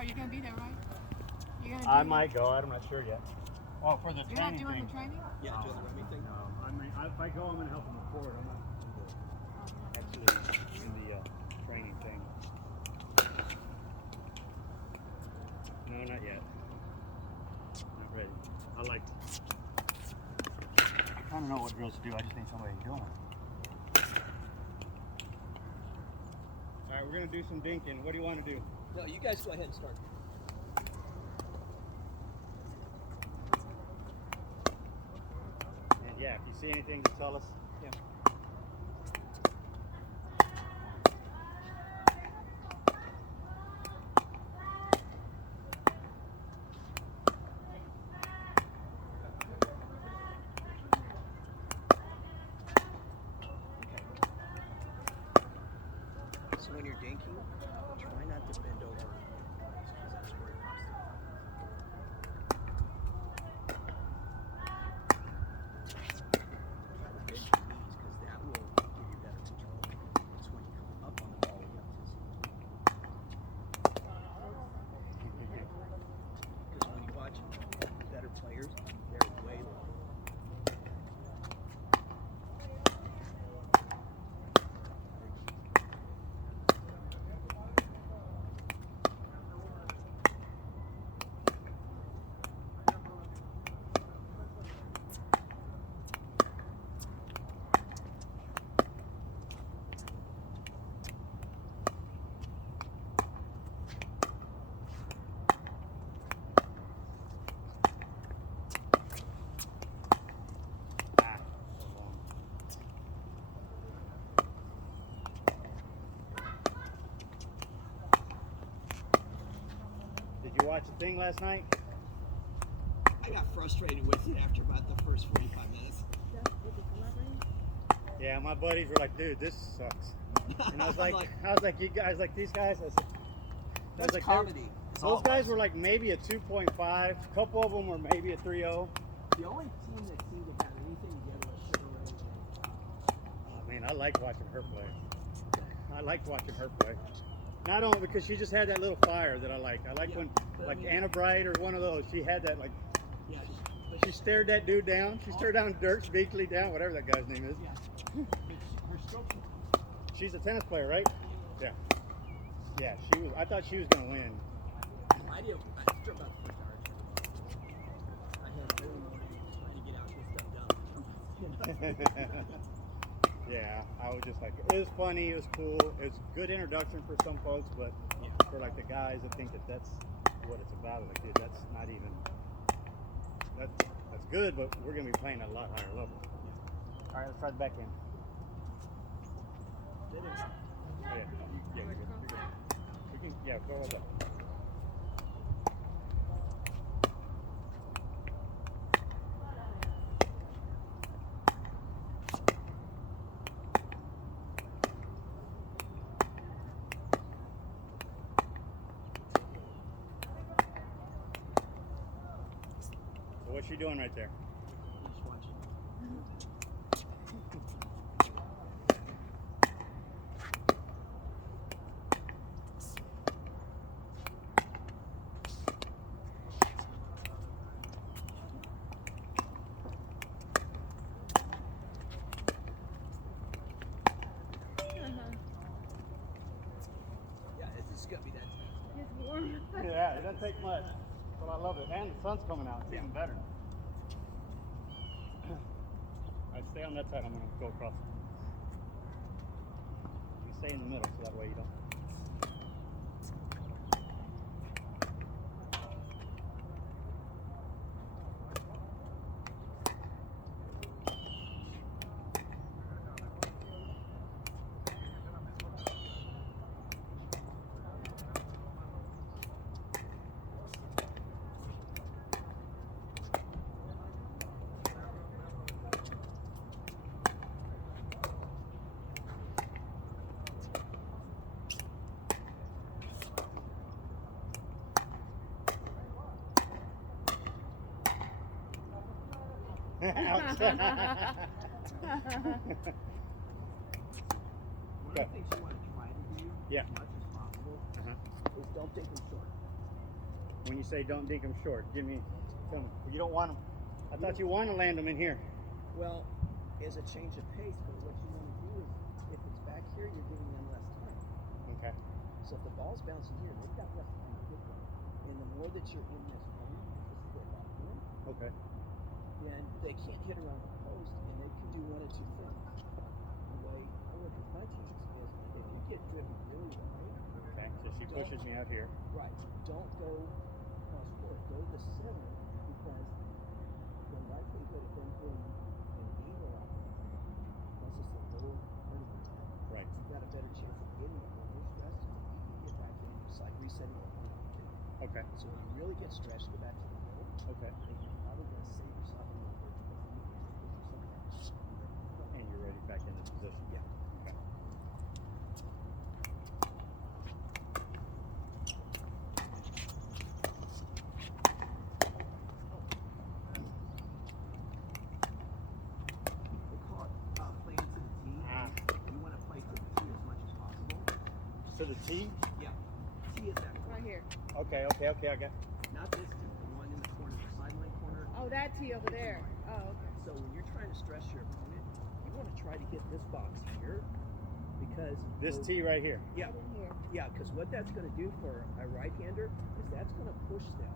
Are you going to be there, right? I might go. I'm not sure yet. Oh, for the You're training not doing thing. the training? Yeah, doing the running thing. No, I mean, if I go, I'm gonna help them record. I'm not actually in the training thing. No, not yet. Not ready. I kind of know what drills to do. I just need somebody doing it. All right, we're gonna do some dinking. What do you want to do? No, you guys go ahead and start. And yeah, if you see anything, just tell us. Yeah. So when you're dinking, try not to bend over, because that's where it pops the try to bend your knees, because that will give you better control. So when you come up on the ball, you have to because when you watch better players, they're way low. Did you watch the thing last night? I got frustrated with it after about the first 45 minutes. Yeah, my buddies were like, "Dude, this sucks." And I was like, "You guys like these guys?" I That's like, comedy. those guys were like maybe a 2.5. A couple of them were maybe a 3.0. The only team that seemed to have anything together was Sugar Ray. Oh man, I like watching her play. I like watching her play. Not only because she just had that little fire that I like. I like when, like Anna Bright or one of those, she had that like. Yeah, She stared that dude down. She stared down Dirk Beakley down, whatever that guy's name is. yeah. Her stroke. She's a tennis player, right? Yeah. Yeah, she was. I thought she was gonna win. I did. I struck about the first hour. I had no trying to get out this stuff done. Yeah, I was just like, it was funny, it was cool, it's a good introduction for some folks, but for like the guys that think that that's what it's about, like, dude, that's not even. That's good, but we're gonna be playing at a lot higher level. All right, let's try the back end. Did it? Oh, yeah, you're good. We can, yeah, go like that. So what's she doing right there? Just watching. Yeah, it's gonna be that time. It's warm. Yeah, it doesn't take much, but I love it. And the sun's coming out, it's even better. Alright, stay on that side, I'm gonna go across. You stay in the middle so that way you don't. One of the things you want to try to do as much as possible is don't take them short. When you say don't dink them short, tell me. You don't want them. I thought you want to land them in here. Well, as a change of pace, but what you want to do is, if it's back here, you're giving them less time. Okay. So if the ball's bouncing here, they've got less time to get there. And the more that you're in this lane, this is their back in, Okay. then they can't hit around the post, and they can do one of two things. The way I work with my teams is if you get driven really wide, Okay. So she pushes me out here. right, don't go cross court, go to the center, because the likelihood of them going an angle out there, that's just a lower part of the time. Right. You've got a better chance of getting it when you're stressed. You get back in, it's like resetting the point. Okay. So when you really get stressed, go back to the middle. Okay. Then you're probably going to save yourself a little bit because then you can just push yourself back. And you're ready back into position. Yeah. Okay. They call it playing to the tee. You want to play to the tee as much as possible. To the tee? Yeah. Tee is that Right here. Okay. I got. not this tee, the one in the corner, the sideline corner. Oh, that tee over there. Oh, okay. So when you're trying to stress your opponent, you want to try to hit this box here because This tee right here. Yeah, Right in here. yeah, because what that's going to do for a right-hander is that's going to push them.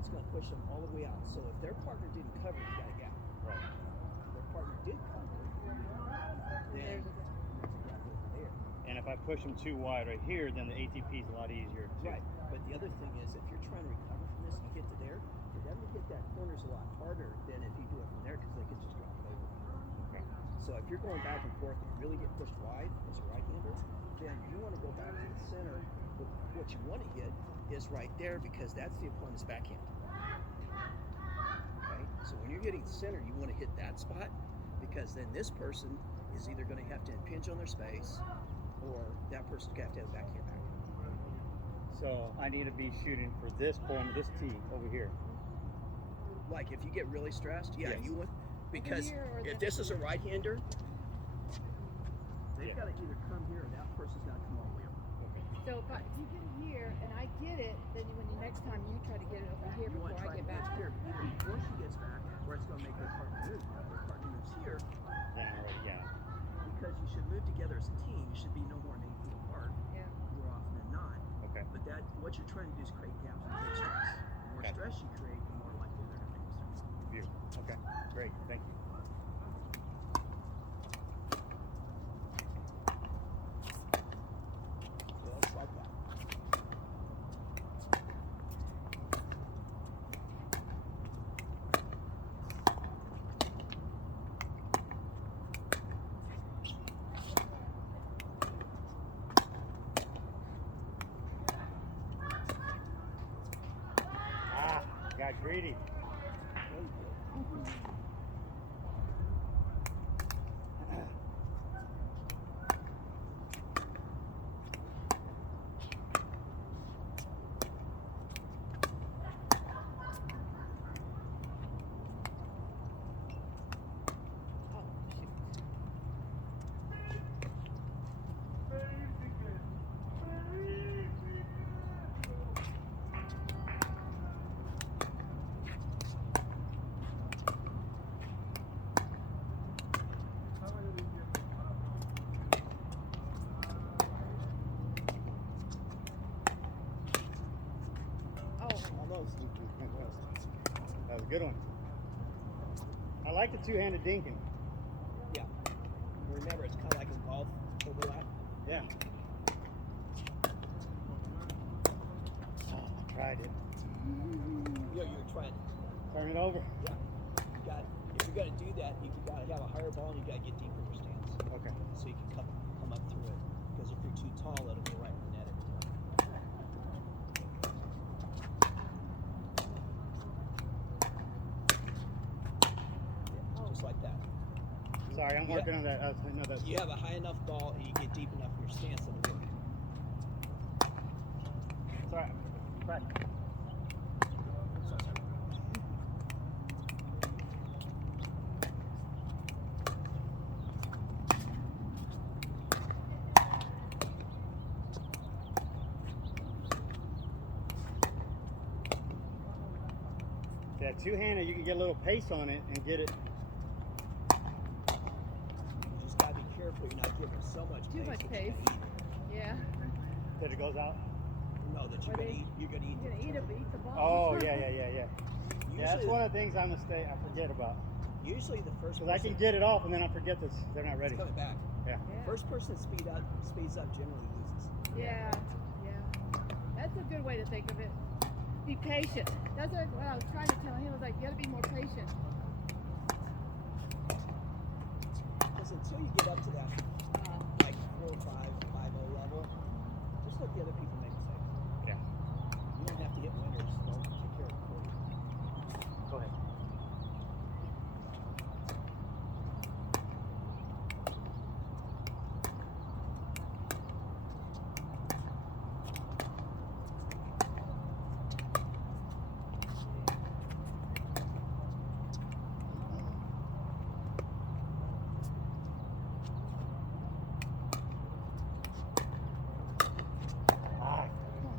It's going to push them all the way out. So if their partner didn't cover, you got a gap. Right. If their partner did cover, then There's a gap. there's a gap over there. And if I push them too wide right here, then the ATP is a lot easier. To, Right. But the other thing is, if you're trying to recover from this, you get to there. For them to hit that corner is a lot harder than if you do it from there because they can just drop it over. Okay. So if you're going back and forth and you really get pushed wide as a right-hander, then you want to go back to the center. But what you want to hit is right there because that's the opponent's backhand. Okay. So when you're hitting center, you want to hit that spot because then this person is either going to have to impinge on their space, or that person's going to have a backhand back. So I need to be shooting for this point, this tee over here. Like if you get really stressed, yeah, Yes. you want because here or if that- this is a right-hander, they've Yeah. got to either come here or that person's got to come all the way over. Okay. So if you get it here and I get it, then next time you try to get it over here You want before to try I to get get back. here either before she gets back, or it's going to make their partner move. If their partner moves here, Then already, yeah. because you should move together as a team, you should be no more than 8 feet apart Yeah. more often than not. Okay. But that what you're trying to do is create gaps and create stress. The more Okay. stress you create, the more likely they're going to make mistakes. Beautiful. Okay. Great. Thank you. Just like that. Got greedy. Oh, shoot. Oh, Almost. That was a good one. I like the two-handed dinking. Yeah. Remember, it's kind of like a golf overlap. Yeah. Tried it. You're trying to. Turn it over. Yeah. You got. If you're going to do that, you got to have a higher ball and you got to get deeper in your stance, Okay. so you can come up through it. Because if you're too tall, it'll go right in the net every time. Yeah, just like that. Sorry, I'm working on that. I know that's. You have a high enough ball and you get deep enough in your stance, it'll work. It's all right. Right. Yeah, two-handed, you can get a little pace on it and get it. You just gotta be careful you're not giving so much Too much that pace. you're Yeah. That it goes out. gonna eat. No, that you're Or gonna they- eat. You're gonna eat. You're gonna eat the ball. Oh, yeah. Yeah, that's Usually, one of the things I forget about. usually the first Because I person can get it off and then I forget that they're not ready. is coming back. Yeah. Yeah. First person that speeds up generally loses. Yeah. That's a good way to think of it. Be patient. That's what I was trying to tell him. I was like, you gotta be more patient. Because until you get up to that like 4 or 5, 5-0 level, just let the other people make mistakes. Yeah. You don't have to hit winners. They'll take care of it for you. Go ahead.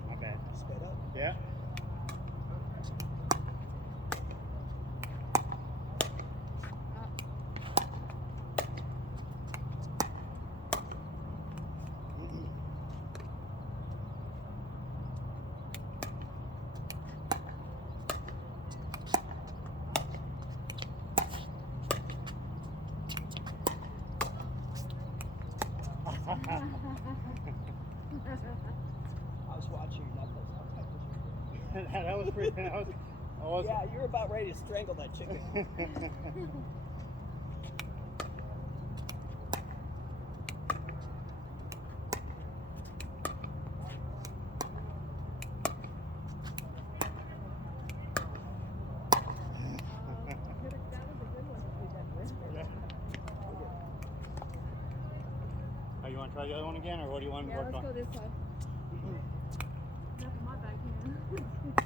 My bad. Sped up. Yeah. I was watching your knuckles. That was pretty. I was. Yeah, you're about ready to strangle that chicken. That was a good one to do that with. Oh, you want to try the other one again, or what do you want to Yeah, work let's on? go this side. Enough of my backhand.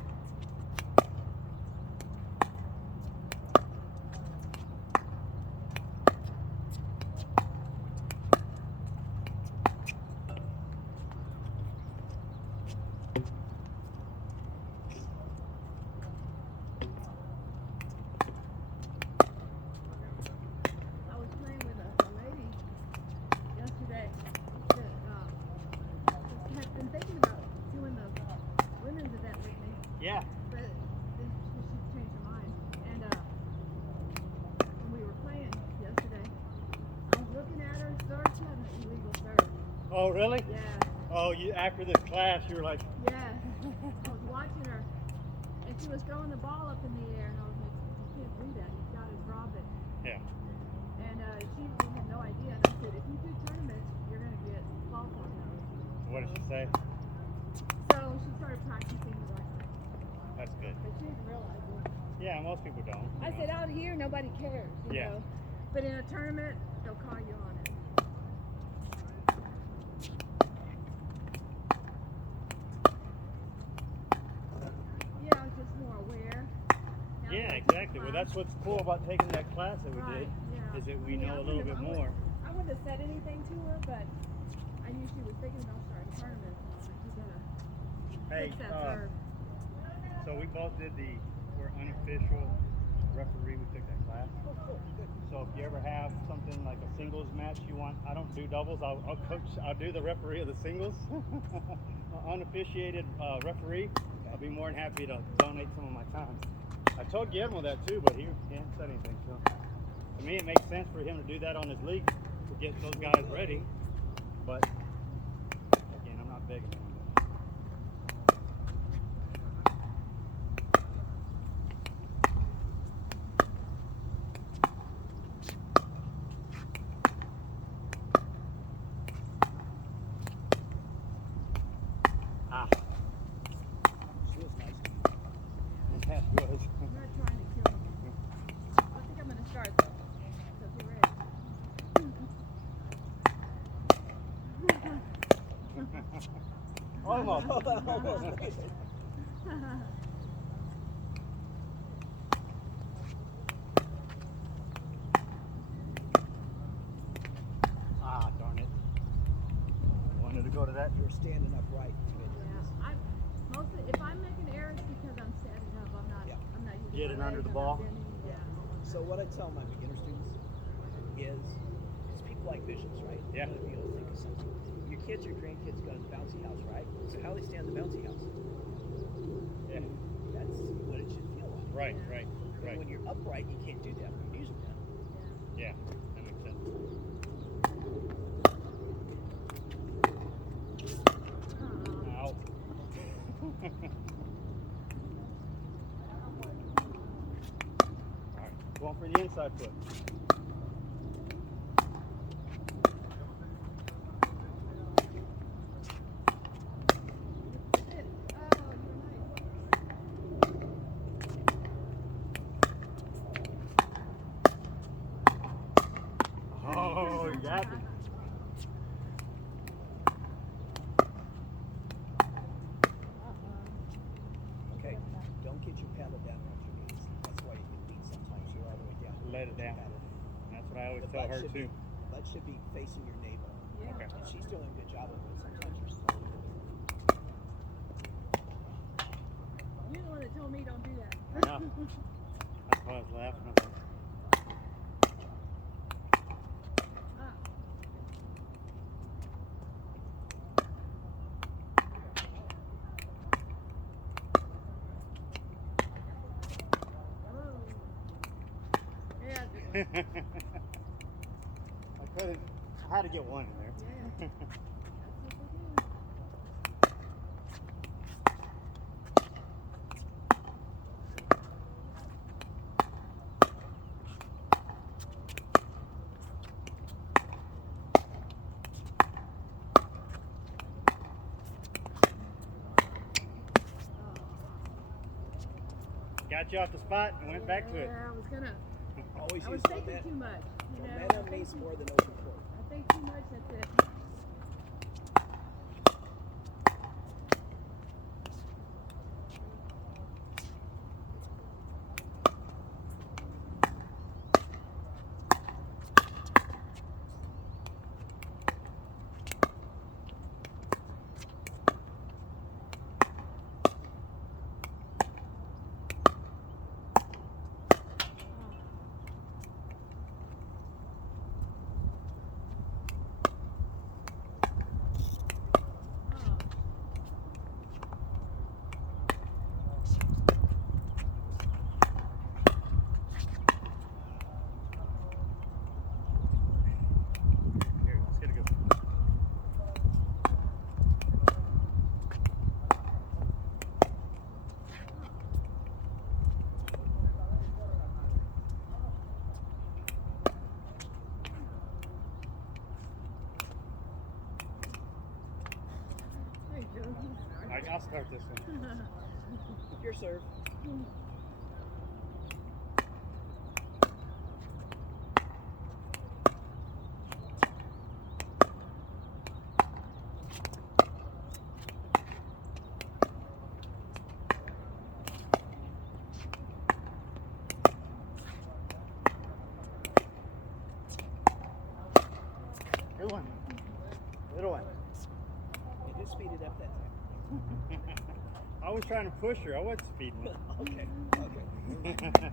I was playing with a lady yesterday that had been thinking about doing the women's event with me, Yeah. but then she changed her mind. And when we were playing yesterday, I was looking at her serve. She had an illegal serve. Oh, really? Yeah, Oh, you after this class, you were like, yeah. I was watching her, and she was throwing the ball up in the air, and I was like, you can't do that. You've got to drop it. yeah. And she had no idea. And I said, if you do tournaments, you're going to get fault on those. What did she say? So she started practicing the right way. That's good. But she didn't realize it. Yeah, most people don't. I said, out here, nobody cares, you Yeah. know. But in a tournament, they'll call you on it. Yeah, I was just more aware. Now Yeah, that I exactly. teach Well, class- that's what's cool about taking that class that we Right, did, yeah. is that we I mean, know I a little wouldn't bit have- more. I wouldn't have said anything to her, but I knew she was thinking about starting tournaments. And I was like, you gotta Hey, fix that serve. so we both did we're unofficial referee. We took that class. Oh, cool. Good. So if you ever have something like a singles match you want, I don't do doubles. I'll coach. I'll do the referee of the singles, unofficiated referee. I'll be more than happy to donate some of my time. I told Guillermo that too, but he hadn't said anything. So to me, it makes sense for him to do that on his league to get those guys ready. But again, I'm not begging him. Ah, She was nice. that was. I'm not trying to kill him. I think I'm gonna start though. So get ready. Almost. Almost. Ah, darn it. Wanted to go to that. You're standing upright. Yeah, I mostly if I'm making errors because I'm standing up. I'm not. Yeah. I'm not using Get it my under legs the are ball. not bending. Yeah. So what I tell my beginner students is, because people like visuals, right? Yeah. You gotta be able to think of something. Your kids or grandkids go to the bouncy house, right? So how do they stand in the bouncy house? Yeah. That's what it should feel like. Right, Yeah. right, And right. when you're upright, you can't do that. When your knees are down. Yeah, that makes sense. Aw. Ow. Alright, going for the inside foot. Good. Oh, you're nice. Oh, you got me. Okay. Don't get your paddle down off your knees. That's why you get beat sometimes. You're all the way down. Let it With your down. paddle. That's what I always The tell butt her should too. Butt should be facing your navel. Yeah. Okay. And she's doing a good job of it. Sometimes you're slow. You're the one that told me don't do that. I know. That's why I was laughing. I was like, Ah. Whoa. Yeah, good one. I couldn't. I had to get one in there. Yeah. That's what they do. Got you off the spot and went back to it. Yeah, I was gonna. Always I was use thinking too much. You know, momentum means more than open court. I think too much. That's it. Oh. Here, let's get a good one. There you go. All right, I'll start this one. Your serve. Good one. Little one. And just speed it up that time. I was trying to push her. I wasn't speeding it. Okay. Okay.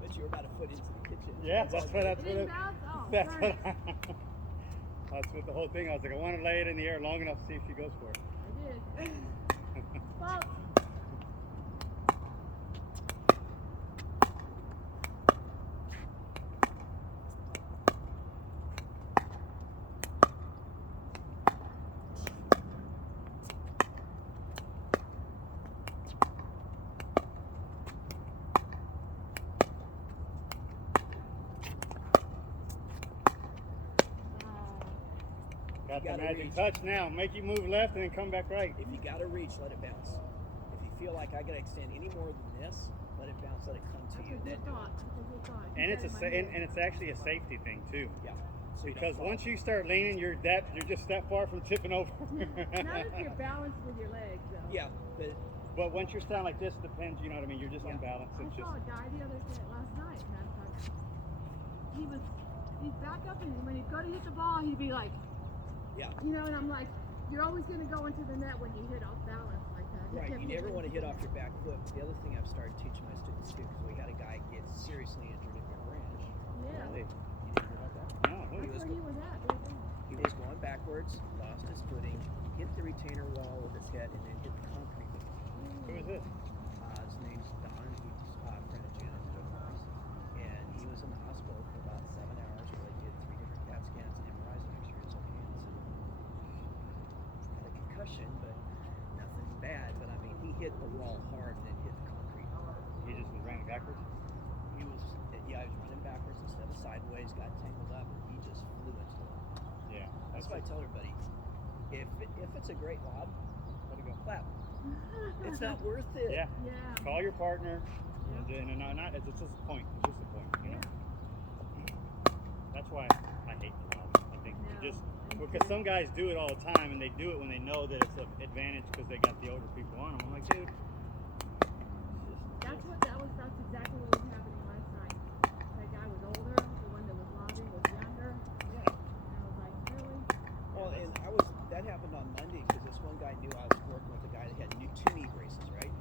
But you're about a foot into the kitchen. Yeah, that's what. That's It what. didn't It, bounce? Oh, that's darn what. it. That's what the whole thing. I was like, I want to lay it in the air long enough to see if she goes for it. I did. Bounce. Got the gotta magic reach. touch now. Make you move left and then come back right. If you got to reach, let it bounce. If you feel like I got to extend any more than this, let it bounce, let it come to That's you. a Then good do it. thought. That's a good thought. And Keep it's that a in my head. and it's actually a safety thing too. Yeah. So you don't Because fall. once you start leaning, you're just that far from tipping over. Not if you're balanced with your legs, though. Yeah, but But once you're standing like this, it depends. You know what I mean? You're just unbalanced. I It's just. saw a guy the other day, last night, matter of fact. He'd back up, and when he'd go to hit the ball, he'd be like, Yeah. you know, and I'm like, you're always going to go into the net when you hit off balance like that. Right, you never want to hit off your back foot. The other thing I've started teaching my students too, because we had a guy get seriously injured in your branch. Yeah. Really? You didn't hear about that? No. That's He was where he was at. the other day. He was going backwards, lost his footing, hit the retainer wall with his head, and then hit the concrete. Who is this? His name's Don. He's a friend of Janet's of ours. And he was in the hospital for about 7 hours where they did 3 different CAT scans and MRIs to make sure his whole hands. Had a concussion, but nothing bad. But I mean, he hit the wall hard and then hit the concrete. He just was running backwards. He was running backwards instead of sideways, got tangled up, and he just flew into the wall. Yeah. That's why I tell everybody, if it's a great lob, let it go. Clap. It's not worth it. Yeah. Yeah. Call your partner. And not, it's just a point. It's just a point. You know. That's why I hate the lob. I think just because some guys do it all the time, and they do it when they know that it's an advantage because they got the older people on them. I'm like, dude. That's exactly what was happening last night. That guy was older, the one that was lobbing was younger. Yeah. And I was like, really? Well, and that happened on Monday because this one guy knew I was working with a guy that had 2 knee braces, right?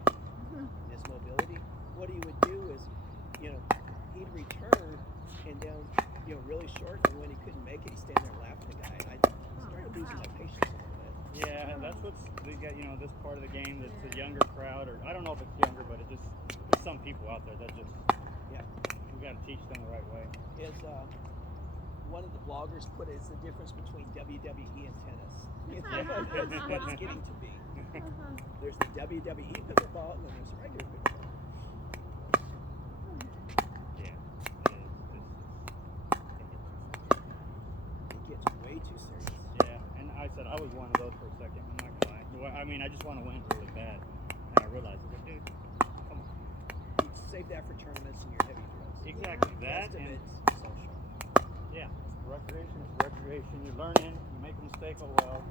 His mobility. What he would do is, he'd return and down, really short, and when he couldn't make it, he'd stand there laughing at the guy. I started losing my patience a little bit. Yeah, that's what's they got. This part of the game that's a younger crowd, or I don't know if it's younger, but there's some people out there that just we got to teach them the right way. Is one of the bloggers put it, it's the difference between WWE and tennis. That's what it's getting to be. There's the WWE pickleball, and then there's the regular pickleball. Yeah, It gets way too serious. yeah. And I said I was one of those for a second. I'm not gonna lie. I mean, I just want to win really bad, and I realized, dude, come on. You save that for tournaments and your heavy throws. Exactly The that, rest of and it's social. yeah, recreation is recreation. You're learning. You make a mistake, oh well.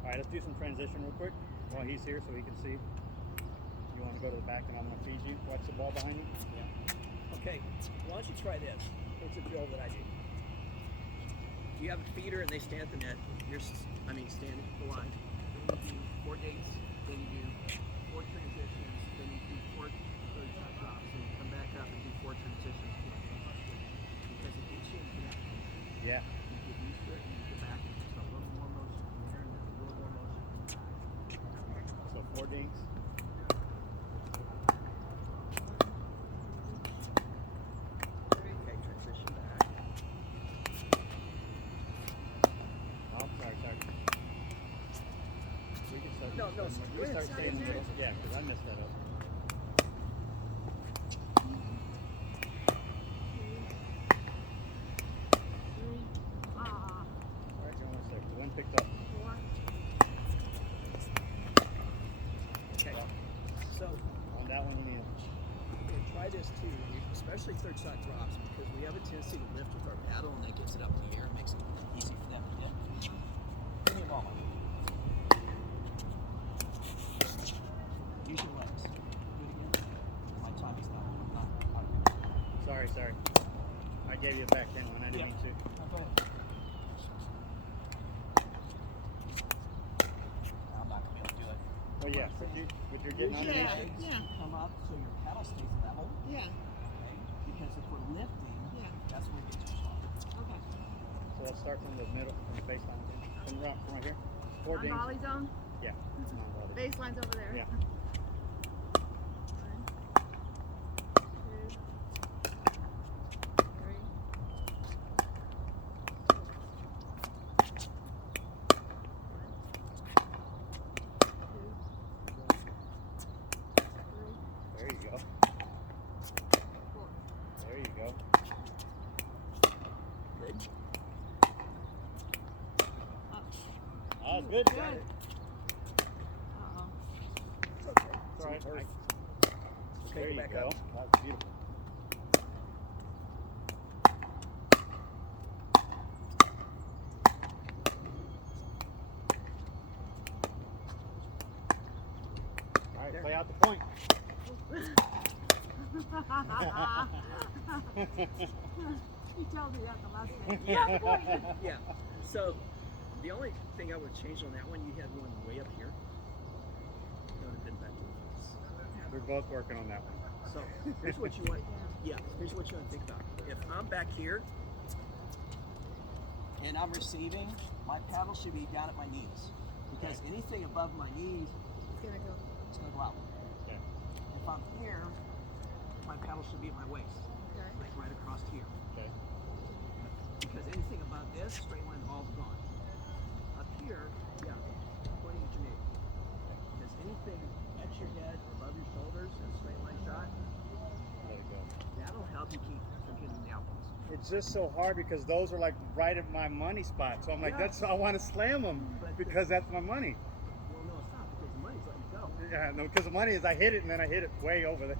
All right, let's do some transition real quick while he's here so he can see. You want to go to the back and I'm going to feed you? Watch the ball behind you? Yeah. Okay, why don't you try this? It's a drill that I do. You have a feeder and they stand at the net. Stand at the line. Then you do 4 dates. Then you do 4 transitions. Then you do 4 third shot drops. Then you come back up and do 4 transitions. Because it gets you in connection. Yeah. You get used to it and you get back. Just a little more motion from there and then a little more motion from there. So 4 dinks. Okay, transition back. Oh, sorry. We can start. No, we go can ahead. start staying in the middle. Yeah, because I messed that up. All right, hang on one second. The wind picked up. Okay. So On that one, you need try this too, especially third shot drops, because we have a tendency to lift with our paddle and that gets it up in the air and makes it easy for them to hit. Bring your ball up. Use your legs. Do it again. My Tommy's not. Sorry. I gave you a backhand one. I didn't mean to. Oh, go ahead. I'm not going to be able to do it. Oh yeah, but you're getting underneath it. Yeah. Come up so your paddle stays level. Yeah. Okay? Because if we're lifting, that's when it gets too strong. Okay. So let's start from the middle, from the baseline again. From right here. 4 On dinks. volley zone? Yeah. Non-volley. Baseline's over there. Yeah. 1, 2, 3. Good. Good. Uh-oh. It's okay. It's all right. Okay, There you back go. up. That's beautiful. out the point. He told me that the last time. Yeah. So the only thing I would change on that one, you had one way up here. That would have been better. We're both working on that one. So here's what you want. Yeah, here's what you want to think about. If I'm back here and I'm receiving, my paddle should be down at my knees. Because anything above my knees It's gonna go. is going to go out. Okay. If I'm here, my paddle should be at my waist, Okay. like right across here. Okay. Because anything above this, straight line ball's gone. Up here, yeah, pointing at your knee. Because anything at your head, above your shoulders, and straight line shot, Let it go. that'll help you keep from hitting the outballs. It's just so hard because those are like right at my money spot. So I'm like, Yeah. that's I want to slam them because that's my money. Well, no, it's not because the money's letting you go. Yeah, no, because the money is I hit it and then I hit it way over there.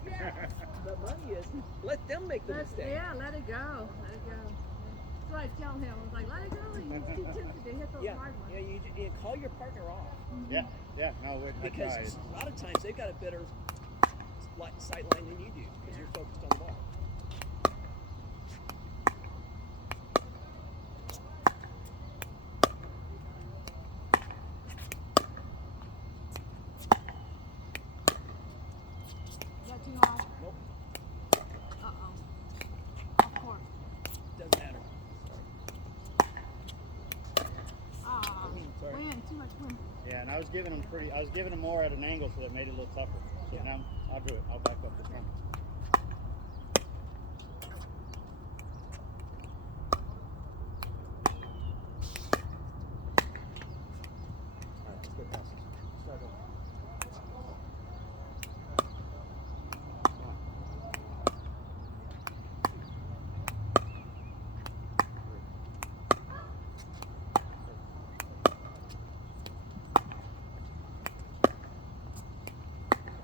The money is let them make the mistake. Yeah, let it go. Let it go. That's what I tell him. I was like, let it go. He's too tempted to hit those Yeah, hard ones. yeah. You call your partner off Yeah, yeah, no, I because tried. a lot of times they've got a better sight line than you do because you're focused on the ball. Is that too hard? Nope, Uh-oh. Of course. doesn't matter. Ah, Sorry. wind. Too much wind. Yeah, and I was giving them more at an angle so that made it a little tougher. So Yeah. now I'll do it. I'll back up this one. All right, let's go passes. Start over. Come on. 3.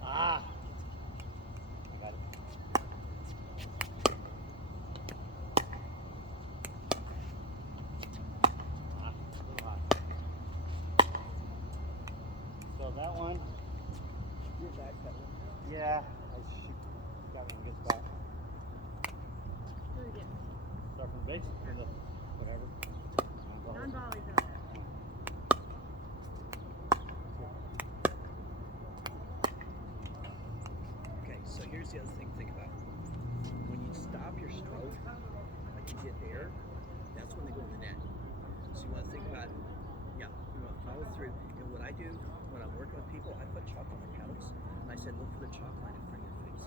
Ah! I got it. Ah, a little hot. So that one, You're backpedaling. yeah, I got me in a good spot. Do it again. Start from the base, from the whatever. Non-volley though. Okay, so here's the other thing to think about. When you stop your stroke, like you did there, that's when they go in the net. So you want to think about, yeah, you want to follow through. And what I do when I'm working with people, I put chalk on their paddles, and I said, look for the chalk line in front of your face,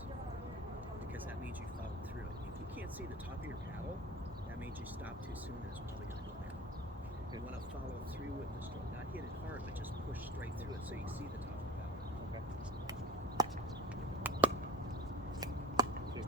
because that means you followed through it. If you can't see the top of your paddle, that means you stopped too soon, and it's probably going to go there. You want to follow through with the stroke, not hit it hard, but just push straight through it so you see the top of the paddle. Okay. 2.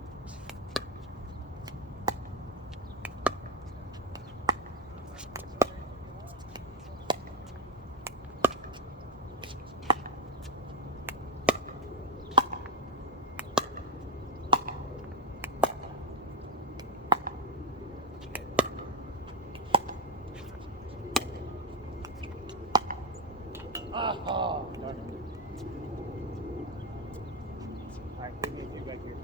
Oh, darn it. All right, give me a few back here.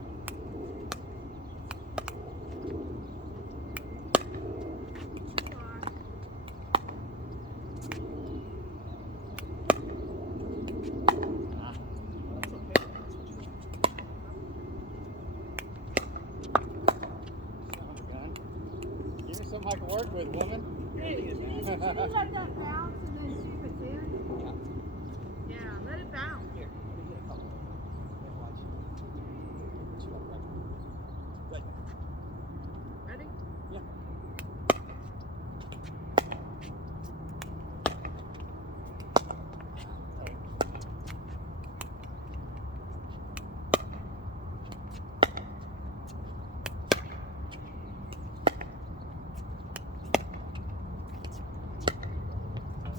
Too far. Ah, That's okay. That's what you want. son of a gun. Give me something I can work with, woman. Hey, can you let that bounce and then see if it's in? Yeah, let it bounce. Here, let me get a couple. Then watch. Two up right. Good. Ready? Yeah.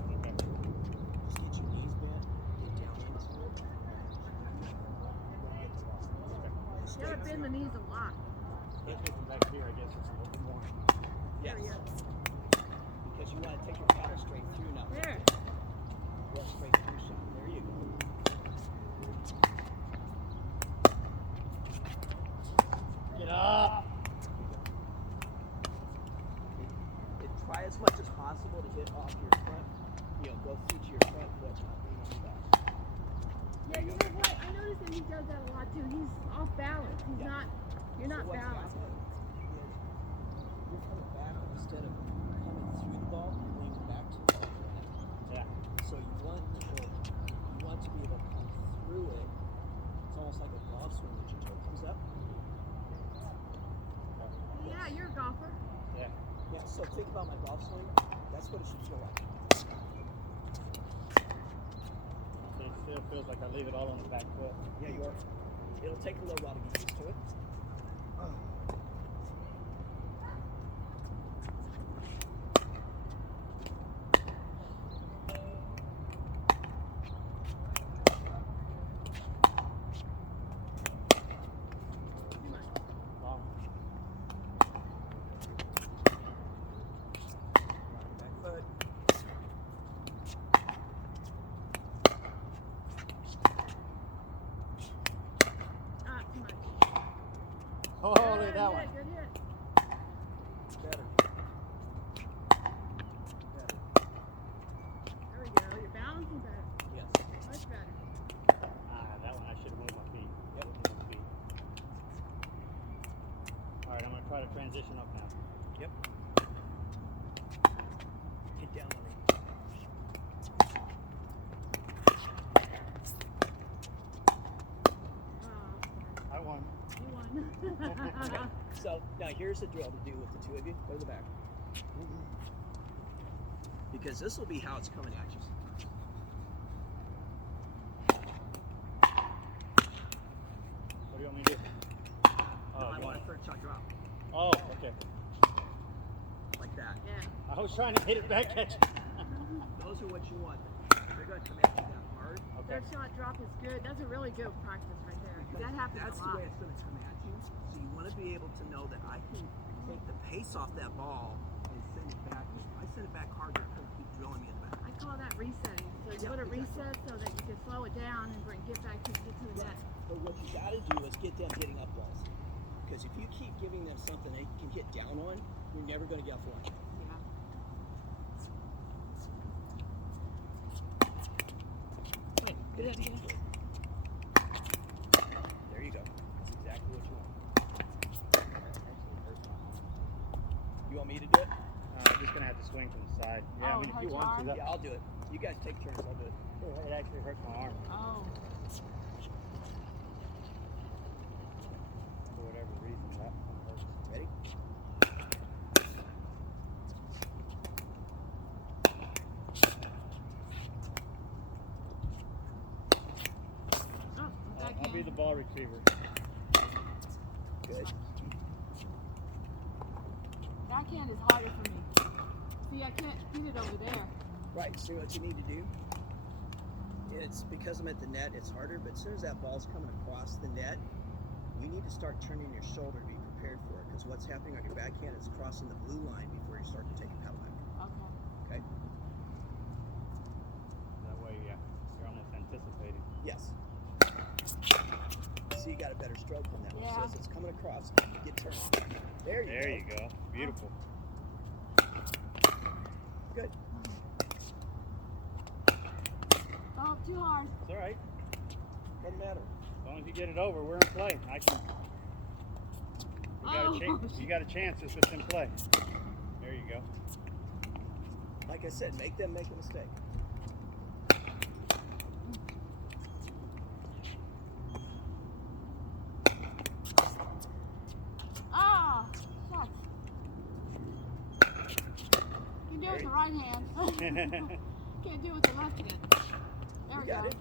Just get your knees bent, get down into it. You gotta bend the knees a lot. Especially from back here, I guess it's a little bit more. Yes. There you go. Because you want to take your paddle straight through now. There. Well, straight through shot. There you go. through to your front foot, not being on your back. Yeah, you know what? I noticed that he does that a lot too. He's off balance. He's Yeah. not. You're not So what's balanced. happening is you're coming back instead of coming through the ball, you're leaning back to the ball. Yeah. So you want to be able to come through it. It's almost like a golf swing that your toe comes up. Yeah, you're a golfer. Yeah. Yeah, so think about my golf swing. That's what it should feel like. It still feels like I leave it all on the back foot. Yeah, you are. It'll take a little while to get used to it. Long. Back foot. Too much. Oh, Good look at that one. hit, good hit. Better. There we go. You're balancing better. Yes. Much better. That one I should have moved my feet. Yep. Moved my feet. All right, I'm gonna try to transition up now. Yep. Get down on it. Oh, I won. you won. Okay. So now here's the drill to do with the two of you. Go to the back. Because this will be how it's coming at you. What do you want me to do? No, I you want a third shot drop. Oh, okay. Like that. Yeah. I was trying to hit it back at you. Those are what you want. They're going to come at you that hard. Okay. Third shot drop is good. That's a really good practice right there. 'Cause that happens That's a the lot. way it's going to come at you. So you want to be able to know that I can take the pace off that ball and send it back. If I send it back hard, it's going to keep drilling me in the back. I call that resetting. So you Yeah, want to exactly. reset so that you can slow it down and get back to get to the net. But what you got to do is get them hitting up balls. Because if you keep giving them something they can hit down on, you're never going to get off the line. Yeah. Wait, get it, get it. There you go. That's exactly what you want. You want me to do it? I'm just gonna have to swing from the side. Yeah, Oh, I mean, if hurt you your want to, arm? that, Yeah, I'll do it. You guys take turns. I'll do it. it actually hurts my arm Oh. for whatever reason. That one hurts. Ready? Oh, I'll be the ball retriever. Good. Backhand is harder for me. See, I can't get it over there. Right, so what you need to do, it's because I'm at the net, it's harder, but as soon as that ball's coming across the net, you need to start turning your shoulder to be prepared for it, because what's happening on your backhand is crossing the blue line before you start to take a paddle back. Okay. Okay? That way, yeah, you're almost anticipating. Yes. So you got a better stroke than that one. Yeah. So as it's coming across, get turned. There you There go. you go. Beautiful. Good. Oh, too hard. It's all right. Doesn't matter. As long as you get it over, we're in play. I can. You got a chance. It's just in play. There you go. Like I said, make them make a mistake. Ah, shucks. You can do it with the right hand. Can't do it with the left hand. There we You got go. it.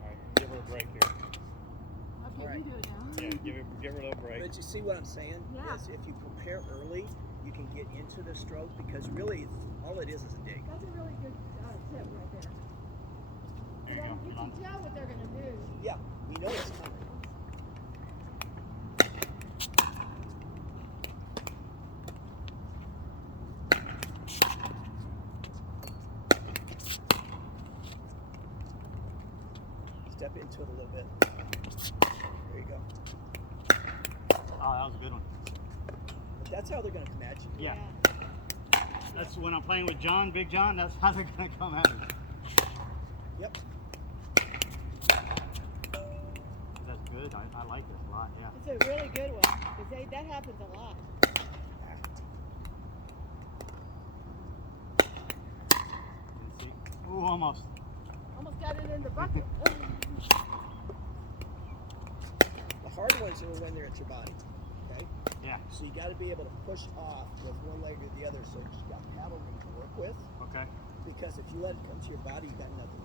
All right, give her a break here. Okay, All right. you do it now. Yeah, give her a little break. But you see what I'm saying? Yeah. Is if you prepare early, you can get into the stroke because really all it is a dig. That's a really good tip right there. There you Then go. you can tell what they're going to do. Yeah, we know it's coming. Step into it a little bit. There you go. Oh, that was a good one. But that's how they're going to come at you. Yeah. That's when I'm playing with John, Big John. That's how they're gonna come at me. Yep. That's good. I like this a lot. Yeah. It's a really good one because that happens a lot. Ooh, almost. Almost got it in the bucket. The hard ones are when they're at your body. Okay? Yeah. So you got to be able to push off with one leg or the other so you got paddle room to work with. Okay. Because if you let it come to your body, you got nothing.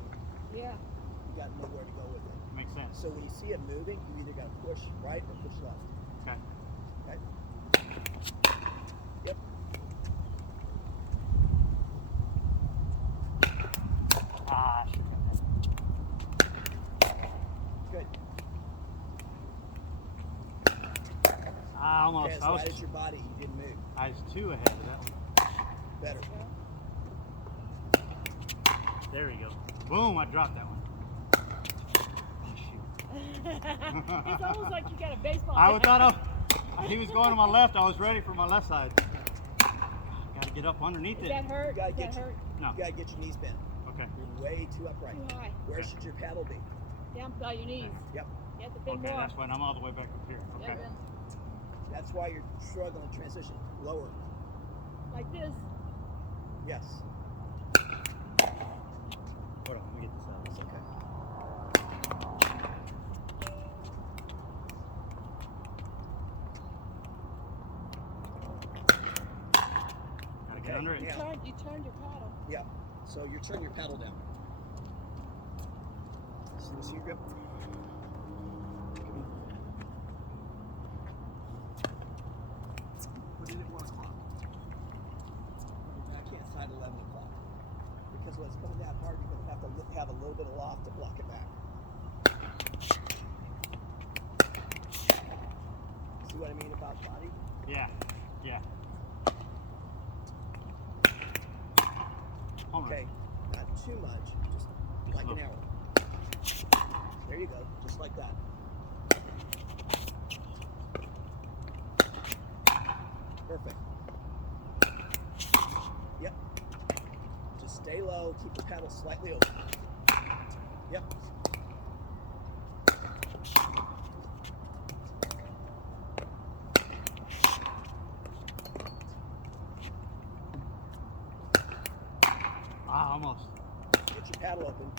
Yeah. You got nowhere to go with it. Makes sense. So when you see it moving, you either got to push right or push left. Okay. Okay? Yep. Ah, shit. Good. Ah, almost. Okay, it's I was, right at your body. You didn't move. I was 2 ahead of that one. Better. There we go. Boom, I dropped that one. Oh, shoot. It's almost like you got a baseball I bat. thought he was going to my left. I was ready for my left side. Got to get up underneath Does it. that hurt? You gotta Does that get hurt? No. You got to get your knees bent. Okay. You're way too upright. Too high. Where Okay. should your paddle be? Down by your knees. Yep. You have to bend Okay, more. that's when I'm all the way back up here. Okay. Yeah, That's why you're struggling to transition. Lower. like this. Yes. Hold on, let me get this out. It's okay. Gotta get under it. Yeah. You turned your paddle. Yeah. So you turn your paddle down. See your grip? Put it at 1 o'clock. Backhand side 11 o'clock. Because when it's coming that hard, you're going to have to have a little bit of loft to block it back. See what I mean about body? Yeah. Yeah. Hold on. Okay, not too much, just like an arrow. There you go, just like that. Perfect. Yep. Just stay low, keep the paddle slightly open. Yep. Ah, almost. Get your paddle open.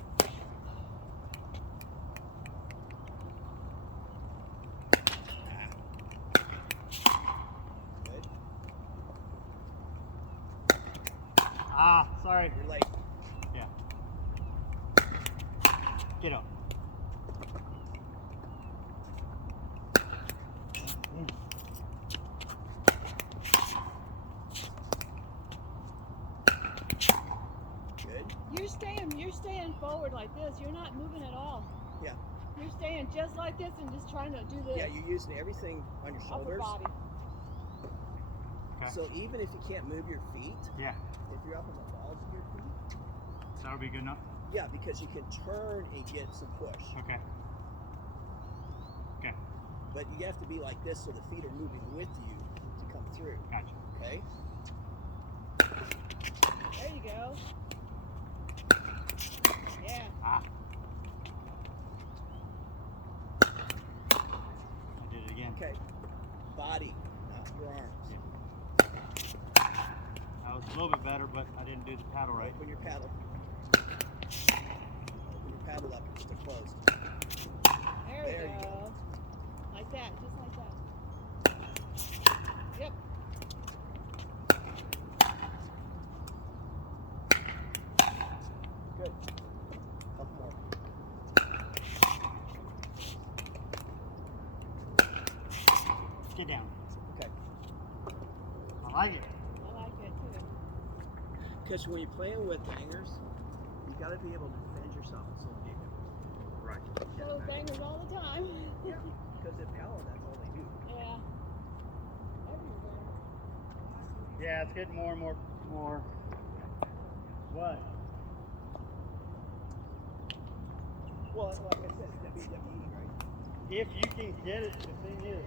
Good. Ah, sorry. You're late. Yeah. Get up. Good. You're staying forward like this. You're not moving at all. Yeah. You're staying just like this and just trying to do this. Yeah, you're using everything on your upper shoulders. body. Okay. So even if you can't move your feet, Yeah. if you're up on the balls of your feet, That would be good enough. yeah, because you can turn and get some push. Okay. Okay. But you have to be like this so the feet are moving with you to come through. Gotcha. Okay? There you go. Yeah. Ah. I did it again. Okay. Body, not your arms. That was a little bit better, but I didn't do the paddle right. Open your paddle. Open your paddle up. It's still closed. There There you you go. Like that, just like that. Yep. Good. Couple more. Get down. Okay. I like it. I like it too. Because when you're playing with bangers, you got to be able to defend yourself in some game. Right. Those bangers all the time. Yeah. Because if paddle, that's all they do. Yeah. Everywhere. Yeah, it's getting more and more. What? Well, like I said, WWE, right? If you can get it, the thing is,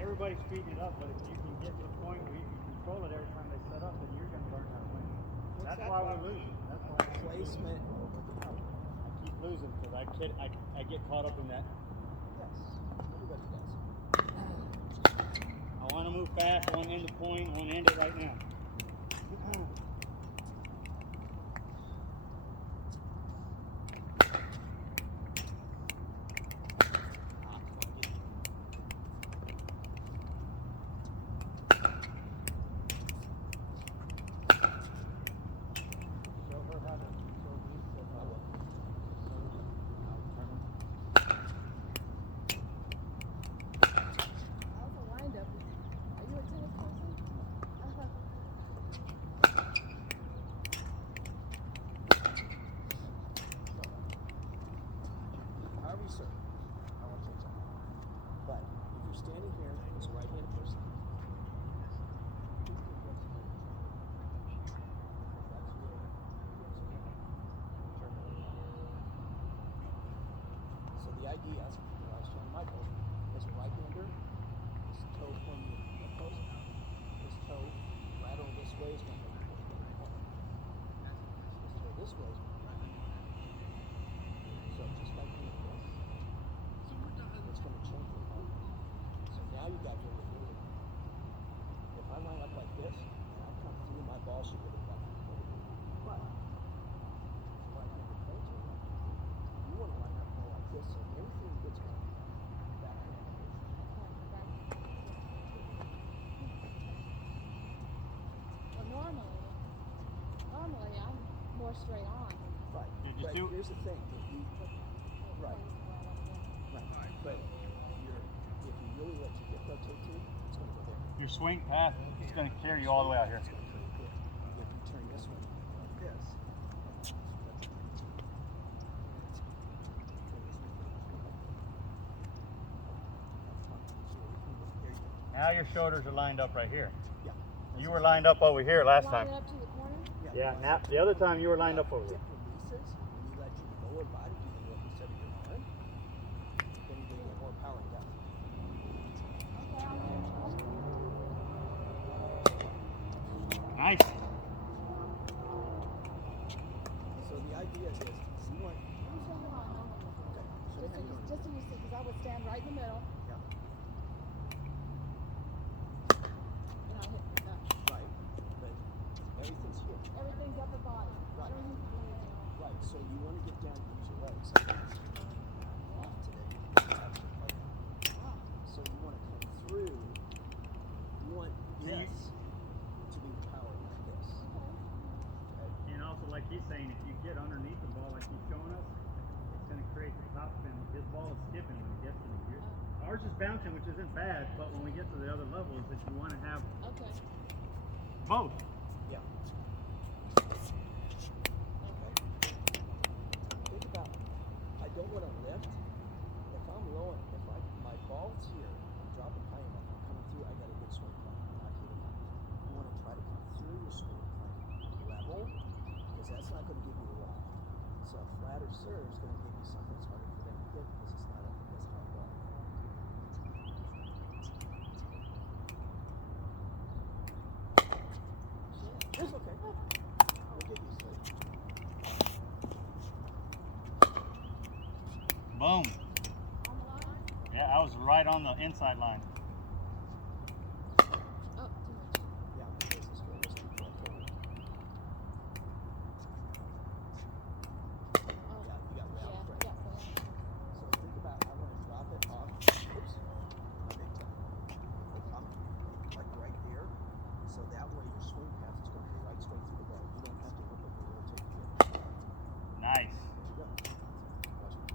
everybody's speeding it up, but if you can get to the point where you can control it every time they set up, then you're going to learn how to win. What's That's that why about? we're losing. That's why Placement over the power. I keep losing because I get caught up in that. Yes, everybody does. I want to move fast. I want to end the point. I want to end it right now. Show her how to. Show me. I will. How's the wind-up? Are you a tennis person? However you serve, I want you to serve. But if you're standing here as a right-handed person, so the idea, when I was showing Michael, is a right-hander, his toe pointing the post, his toe lateral this way is going to make the point. His toe this way is going to make the point. So just like doing this, it's going to change the point. So now you got variability. If I line up like this, and I come through, my ball should really back. But right-handed player, you want to line up more like this, so everything gets going back. Well, normally I'm more straight on. Right. Did you But do- here's the thing. If you, right. Right. But if you really let your hip rotate too, it's going to go there. Your swing path is going to carry you all the way out here. It's going to carry here. If you turn this one like this, Now your shoulders are lined up right here. Yeah. You were lined up over here last Line time. it up to the corner? Yeah. Now the other time you were lined up over Hip here. releases, when you let your lower body do the release of your arm, then you get more power and depth. Nice. So the idea is you want. Just so you see, because I would stand right in the middle. Yeah. And I hit Right. But everything's here. everything's upper body. Right. I don't need to do anything. Right. So you want to get down and use your legs. Off today. So you want to come through. You want this to be the power like this. Okay. And also, like he's saying, if you get underneath the ball like he's showing us, it's going to create the top spin. His ball is skipping when it gets to me. Ours is bouncing, which isn't bad, but when we get to the other levels, that you want to have Okay. both. Yeah. Okay. Think about, I don't want to lift. If I'm low, if my ball's here, I'm dropping high enough, I'm coming through, I got a good swing plane. I'm not hitting it. You want to try to come through your swing plane level, because that's not going to give you a wall. So a flatter serve is going to give you something that's harder for them to hit, because it's not a ball. It's okay. We'll get used to it. Boom. On the line? Yeah, I was right on the inside line. Oh, too much. Yeah, because this way is too far forward. Oh, Yeah, you got way out yeah, front. yeah. So think about, I want to drop it off. Oops. My big toe. I'm like right there. So that way your swing path is going to be right straight through the ball. You don't have to look over and rotate the hip. Nice. There you go. Watch me.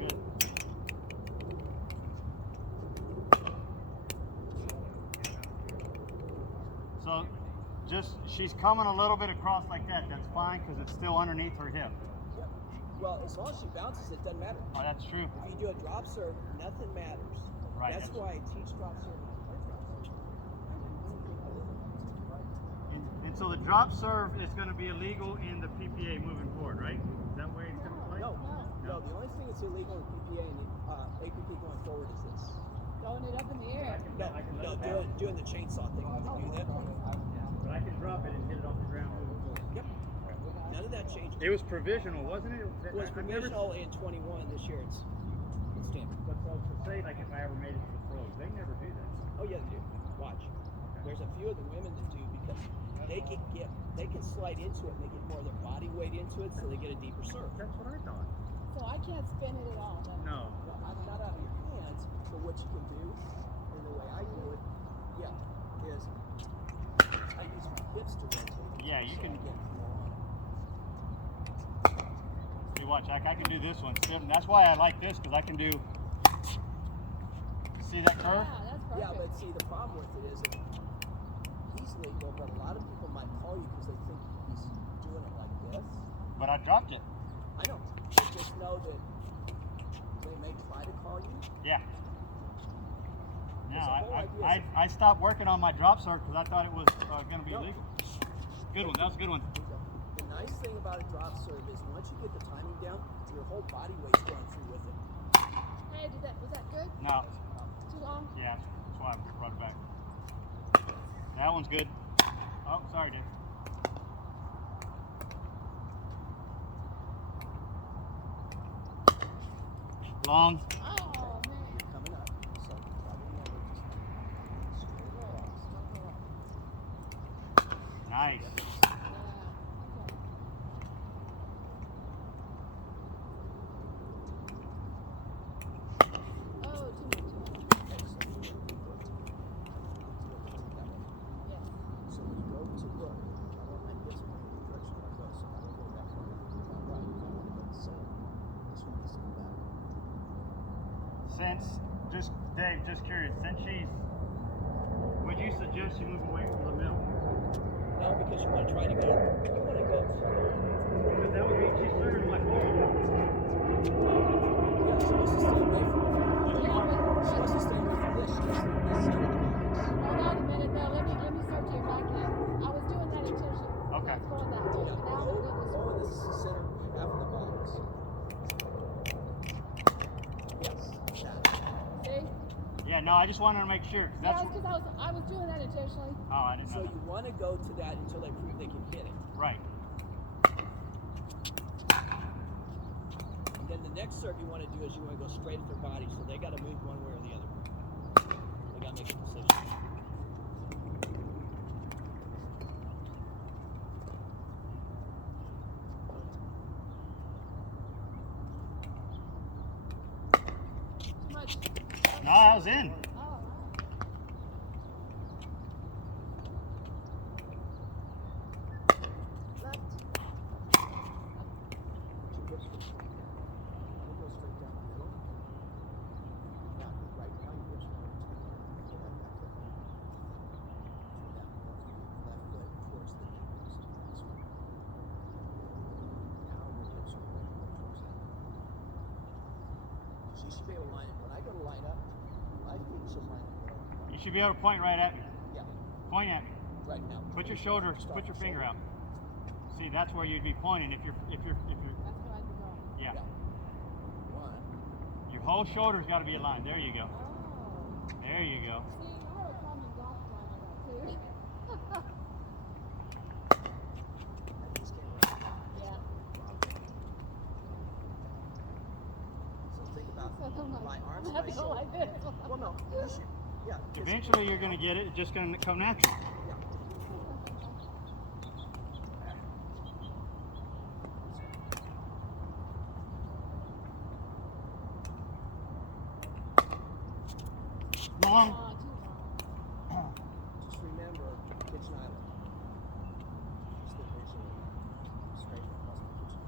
good. So just, she's coming a little bit across like that. That's fine because it's still underneath her hip. Yep. Well, as long as she bounces, it doesn't matter. Oh, that's true. If you do a drop serve, nothing matters. Right. That's why I teach drop serve and I play drop serve. And so the drop serve is going to be illegal in the PPA moving forward, right? Is that where it's going to play? No. The only thing that's illegal in PPA and APP going forward is this. Throwing it up in the air. No, doing the chainsaw thing. You can do that. But I can drop it and hit it off the ground moving forward. Yep. None of that changes. It was provisional, wasn't it? It was provisional in 21. This year it's standard. But so to say, like, if I ever made it to the pros, they never do that. Oh yeah, they do. Watch. There's a few of the women that do because they can slide into it and they get more of their body weight into it, so they get a deeper serve. That's what I thought. So I can't spin it at all. Then. No. Not out of your hands, but what you can do, and the way I do it, is I use my hips to rotate. Yeah, you so can. I get more on it. See, watch, I can do this one. That's why I like this, because I can do. See that curve? Yeah, that's perfect. Yeah, but see, the problem with it is that he's legal, but a lot of people might call you because they think he's doing it like this. But I dropped it. I know. But just know that they may try to call you. Yeah. Because the whole idea is I stopped working on my drop serve because I thought it was going to be No. illegal. Good one. That was a good one. The nice thing about a drop serve is once you get the timing down, your whole body weight's going through with it. Hey, was that good? No. Too long? Yeah. That's why I brought it back. That one's good. Oh, sorry, Dave. Long. Oh, man. You're coming up, so probably remember just straight across. Nice. Yeah. Okay. Oh, too much. Yes. So when you go to look, I guess my direction I go, so I don't go that far. Right, I want to go to center. This one is back. Dave, just curious, would you suggest you move away from the middle? No, because you want to try to go. You want to go. Because that would mean she's serving my ball. Yeah, she wants to stay away from it. Yeah, but She wants to stay away from this. She wants to be this side of the box. hold on a minute though. Let me search your backhand. I was doing that intentionally. Okay. I was going that way. Yeah, Now we'll go this way. this is the center half of the box. Yes, that. See? Yeah, no, I just wanted to make sure. 'Cause Yeah, that's because I was doing that intentionally. Oh, I didn't So know. you want to go to that until they prove they can hit it. Right. And then the next serve you want to do is you want to go straight at their body, so they got to move one way or the other. They got to make a decision. Too much. No, I was in. Oh, left. Two hips go straight down. We'll go straight down the middle. Now, right now, your hips are going to feel like that clip. Turn that left foot towards the knees. This way. Now your hips are going towards that. She should be able to line it. When I go to line up, I think she'll line it. You should be able to point right at me. Yeah, Point at me. right now. Put your shoulder, put your finger out. See, that's where you'd be pointing if you're, That's where I'd be going. yeah. One. Your whole shoulder's got to be aligned. There you go. Oh. There you go. See, I have a problem in golf climbing that too. And these came right now. Yeah. So think about So I'm my arms, I my have to go shoulder. like this. Well, no, you should. Yeah. 'cause- Eventually, you're going to get it. It's just going to come natural. Yeah. Long. Oh, too long. Just remember kitchen island. Just the vision straight across the kitchen.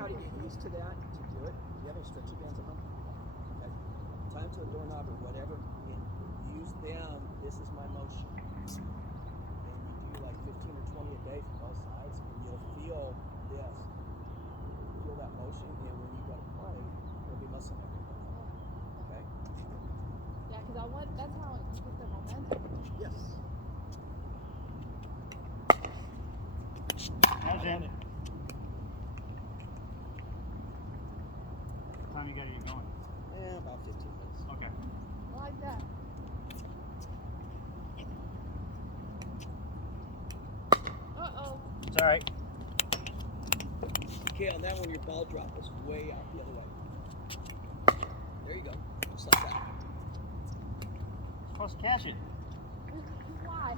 how to get used to that, to do it. Do you have any stretchy bands at home? Okay. Tie them to a doorknob or whatever, and use them. This is my motion. And you do like 15 or 20 a day from both sides, and you'll feel this. Feel that motion, and when you go to play, you'll be muscle memory. Okay? Yeah, because that's how you get the momentum. Yes. That's it. What time you got to get going? About 15 minutes. Okay. Like that. Uh-oh. It's all right. Okay, on that one, your ball drop is way out the other way. There you go. Just like that. You're supposed to catch it. Why?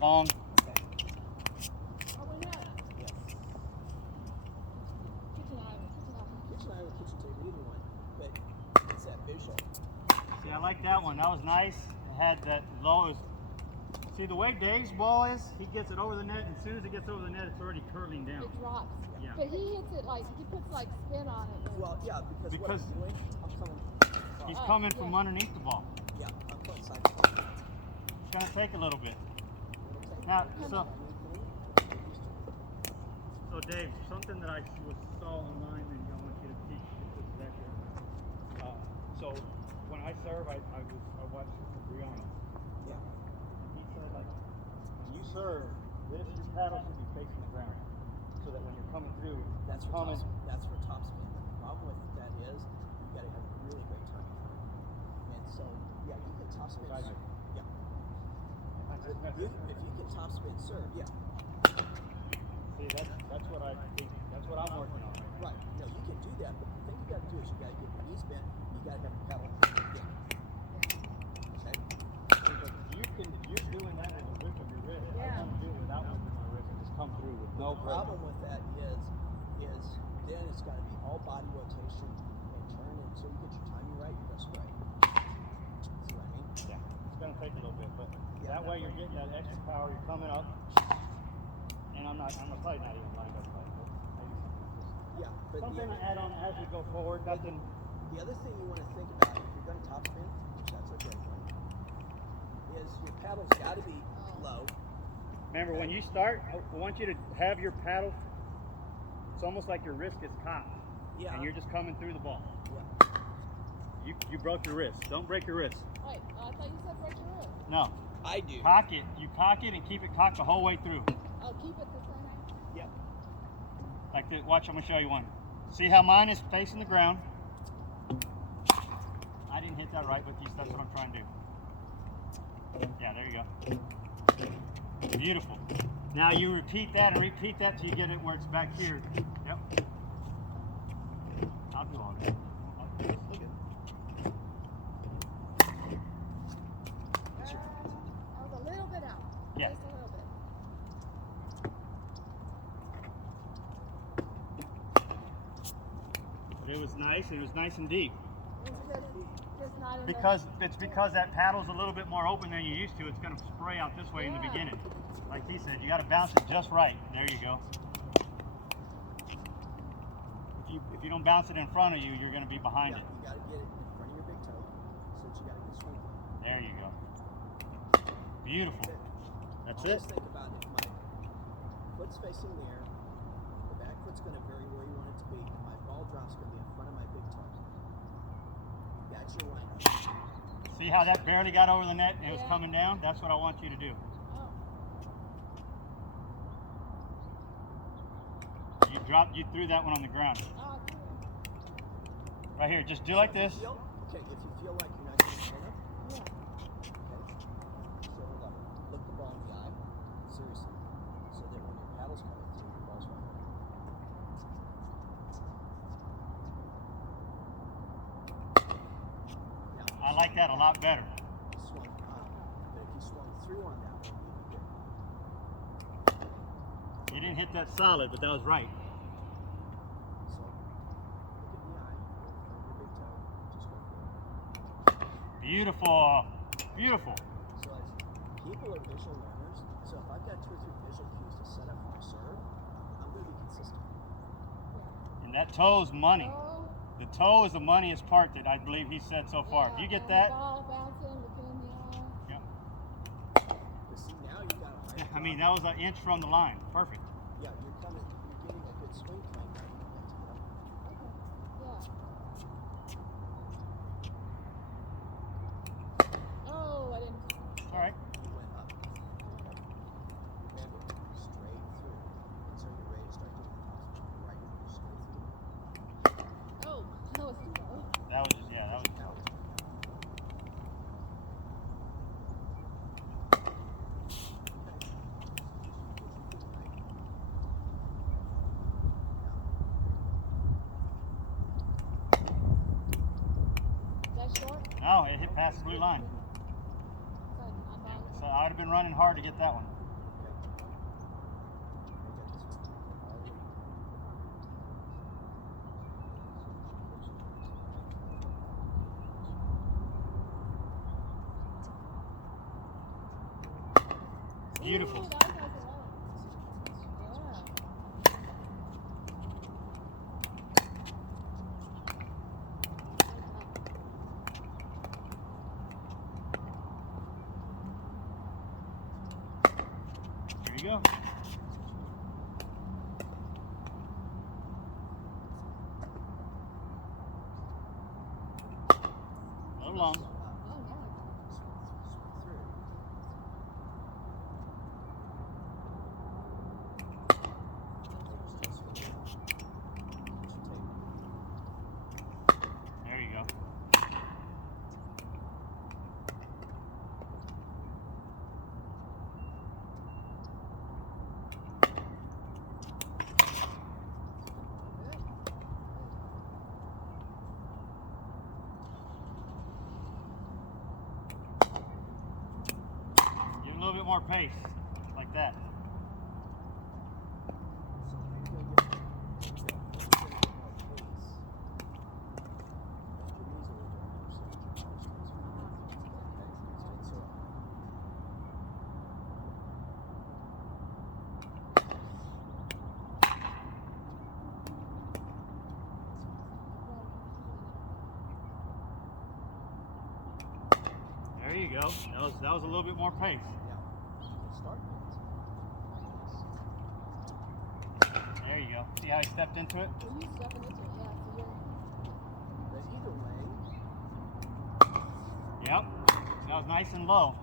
Long. Okay. Oh, we have Yes. kitchen island. Kitchen island, kitchen table, either one. But it's that visual. See, I like that one. That was nice. It had that low. See, the way Dave's ball is, he gets it over the net, and as soon as it gets over the net, it's already curling down. It drops. Yeah. But he hits it like, he puts like spin on it. But Well, yeah, because what Because I'm doing, I'm coming. He's Oh, coming from yeah. underneath the ball. Yeah, I'm putting side to side. It's going to take a little bit. It'll take Now, me a so- minute, get used to it. So, Dave, something that I saw online, and I want you to teach this exactly. So, when I serve, I watched Brianna. Yeah. He said, like, when you serve, your paddle should be facing the ground, so that when you're coming through, That's for coming. that's for top spin. The problem with that is you got to have a really great time. And so, yeah, you can top spin I do. serve. Yeah. If you can top spin serve, yeah. See, that's what I think. That's what I'm working on right now. Right. No, you can do that, but the thing you got to do is you got to get your knees bent. You got to have your pedal in. Okay. But you're doing that with the whip of your wrist. Yeah. I want to do it without whipping my wrist and just come through with no The problem with that is then it's got to be all body rotation and turn, and so you get your timing right, you're gonna spray. See what I mean? Yeah, it's going to take a little bit, but Yeah, that way you're getting that extra power. You're coming up, and I'm probably not even lined up right, but maybe Yeah, but something to add on as we go forward. Nothing. the other thing you want to think about if you're going to top spin, which that's a great one, is your paddle's got to be low. Remember, when you start, I want you to have your paddle. It's almost like your wrist is cocked, Yeah. and you're just coming through the ball. Yeah. You broke your wrist. Don't break your wrist. wait, I thought you said break your wrist. No, I do. cock it. You cock it and keep it cocked the whole way through. Oh, keep it the same. Yeah. Like this. Watch, I'm gonna show you one. See how mine is facing the ground? I didn't hit that right, but that's what I'm trying to do. Yeah, there you go. Beautiful. Now you repeat that and repeat that till you get it where it's back here. Yep. I'll do all that. Look at I was a little bit out. Yeah. Just a little bit. But it was nice, and it was nice and deep. It's just not enough. Because that paddle's a little bit more open than you're used to. It's going to spray out this way in the Yeah. beginning. Like he said, you got to bounce it just right. There you go. If you don't bounce it in front of you, you're going to be behind Yeah, it. you got to get it in front of your big toe, so that you got to get swing. There you go. Beautiful. That's Always it. think about it. My foot's facing there. The back foot's going to vary where you want it to be. My ball drop's going to be in front of my big toe. That's your lineup. See how that barely got over the net and it was Yeah. coming down? That's what I want you to do. Oh. You threw that one on the ground. Oh, cool. Right here, just do like this. If you feel like you're not getting it enough, Yeah. okay, shoulder level. Look the ball in the eye, seriously, so that when your paddle's coming through, your ball's right. Now, I like that a lot better. you swung up, but if you swung through on that one, you'd be good. You didn't hit that solid, but that was right. So, look at the eye, look in front of your big toe, just go for it. Beautiful. Beautiful. So as people are visual learners, so So if I've got 2 or 3 visual cues to set up for my serve, I'm going to be consistent. And that toe's money. Oh, The toe is the moneyest part that I believe he said so far. yeah, If you get and that, the ball bouncing, the pin in the eye. yeah. But see, now you've got a higher I mean, that was an inch from the line. Perfect. Yeah, you're getting a good swing time now. You don't have to get up. Okay. Yeah. Oh, I didn't. All right. You went up. Remember, straight through. And so you're ready to start doing the toss. Right, straight through. Oh, that was too low. That was, yeah, that was. Out. Is that short? No, it hit past the blue line. So I would have been running hard to get that one. Beautiful. Ooh, that was nice and low. Here you go. A little long. Oh, yeah. There you go. Give it a little bit more pace, like that. There you go. That was a little bit more pace. There you go. See how I stepped into it? Well, you stepping into it, yeah. So But either way, Yep. That was nice and low.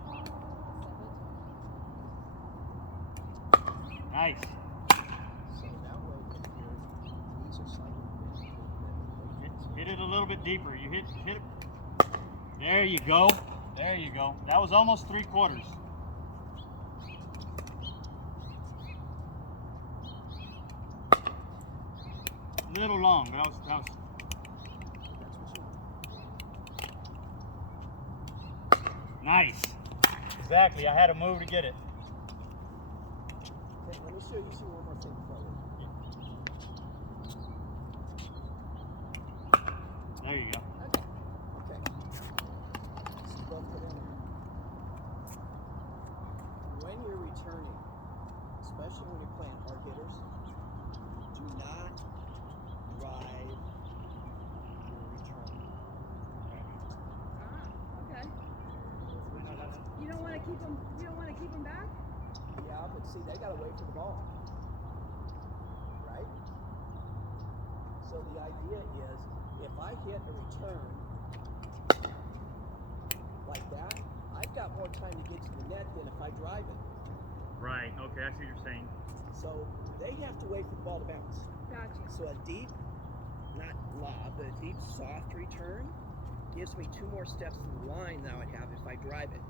Nice. so that way if your knees are slightly bent, Hit it a little bit deeper. You hit it. There you go. There you go. That was almost 3/4. Little long, but that was that's what you want. nice. Exactly. I had to move to get it. Okay, let me show you one more thing before I leave. There you go. Okay. Okay. So both put in there. When you're returning, especially when you're playing hard hitters, do not drive your return. Okay. You don't want to keep them. You don't want to keep them back. Yeah, but see, they gotta wait for the ball, right? So the idea is, if I hit a return like that, I've got more time to get to the net than if I drive it. Right. Okay. I see what you're saying. So they have to wait for the ball to bounce. Gotcha. So a deep, not lob, but a deep soft return gives me 2 more steps to the line than I would have if I drive it.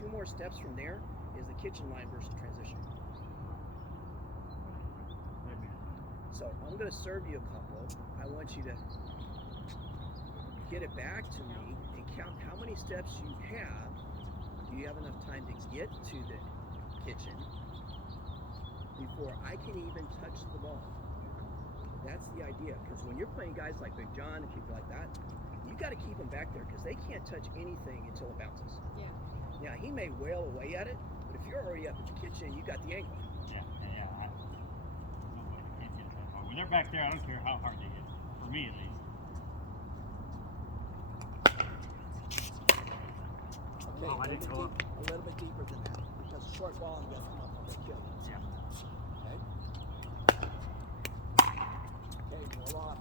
2 more steps from there is the kitchen line versus transition. So I'm going to serve you a couple. I want you to get it back to me and count how many steps you have. Do you have enough time to get to the kitchen before I can even touch the ball? That's the idea, because when you're playing guys like Big John and people like that, you got to keep them back there because they can't touch anything until it bounces. Yeah. Now, he may wail away at it, but If you're already up at the kitchen, you got the angle. Yeah. Nobody can't hit that hard. When they're back there, I don't care how hard they hit. For me, at least. Okay, Oh, I didn't go up. a little bit deeper than that because a short ball and gonna come up on the kill. Yeah. Okay. Okay, roll off.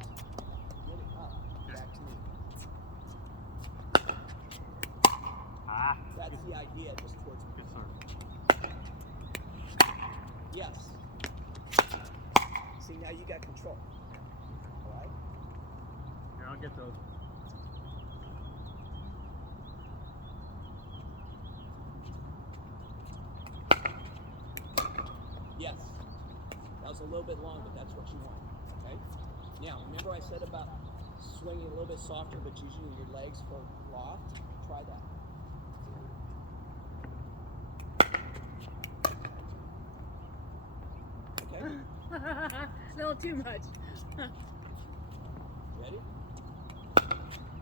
Get it up. Back to me. Ah. That's the idea, just towards me. Good serve. Yes. See, now you got control. All right. Here, I'll get those. Yes. That was a little bit long, but that's what you want. Okay. Now, remember I said about swinging a little bit softer, but using your legs for loft? Try that. Okay. A little too much. Ready?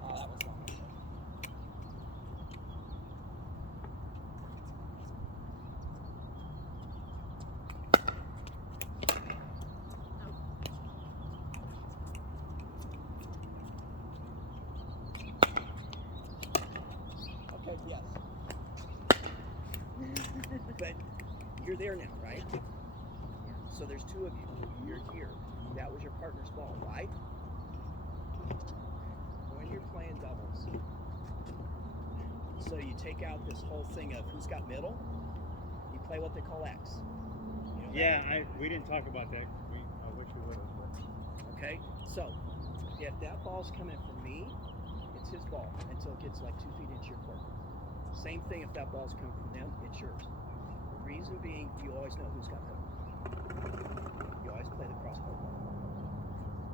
Oh, that was long. Okay, yes. But you're there now, right? So there's two of you. You're here. That was your partner's ball, right? When you're playing doubles, so you take out this whole thing of who's got middle, you play what they call X. You know Yeah, that? we didn't talk about that. I wish we would have. Okay, so if that ball's coming from me, it's his ball until it gets like 2 feet into your court. Same thing if that ball's coming from them, it's yours. The reason being, you always know who's got middle. You always play the cross-court ball.